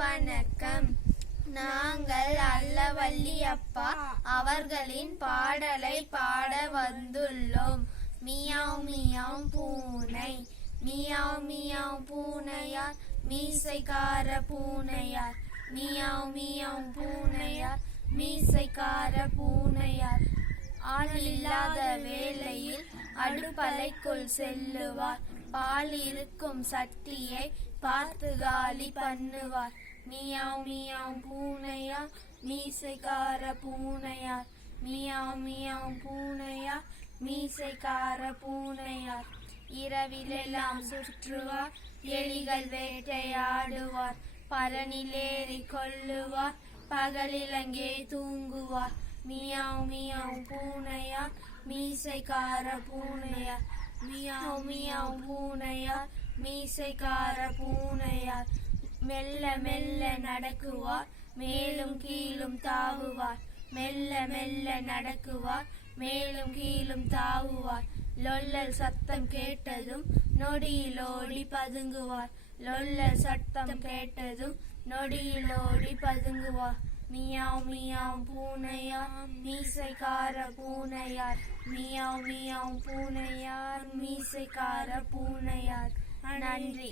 வணக்கம். நாங்கள் அல்லவள்ளி அப்பா அவர்களின் பாடலை பாட வந்துள்ளோம். மியாவ் மியாவ் பூனை, மியாவ் மியாவ் பூனையார், மீசைக்கார பூனையார், மியாவ் மியாவ் பூனையார், மீசைக்கார பூனையார். ஆள் இல்லாத வேளையில் அடுப்பலைக்குள் செல்லுவார், பால் இருக்கும் சட்டியை பார்த்து காலி பண்ணுவார். மியாவ் மியாவ் பூனையார், மீசைக்கார பூனையார், மியாவ் மியாவ் பூனையார், மீசைக்கார பூனையார். இரவிலெல்லாம் சுற்றுவார், எலிகள் வேட்டையாடுவார், பரனிலேறி கொள்ளுவார், பகலில் அங்கே தூங்குவார். மியாவ் மியாவ் பூனையார், மீசைக்கார பூனையார், மியாவ் மியாவ் பூனையார், மீசைக்கார பூனையார். மெல்ல மெல்ல நடக்குவார், மேலும் கீழும் தாவுவார், மெல்ல மெல்ல நடக்குவார், மேலும் கீழும் தாவுவார். லொல்லல் சத்தம் கேட்டதும் நொடியில் ஓடி பதுங்குவார், லொல்லல் சத்தம் கேட்டதும் நொடியில் ஓடி பதுங்குவார். மியாவ் மியாவ் பூனையார், மீசைக்கார பூனையார், மியாவ் மியாவ் பூனையார், மீசைக்கார பூனையார். நன்றி.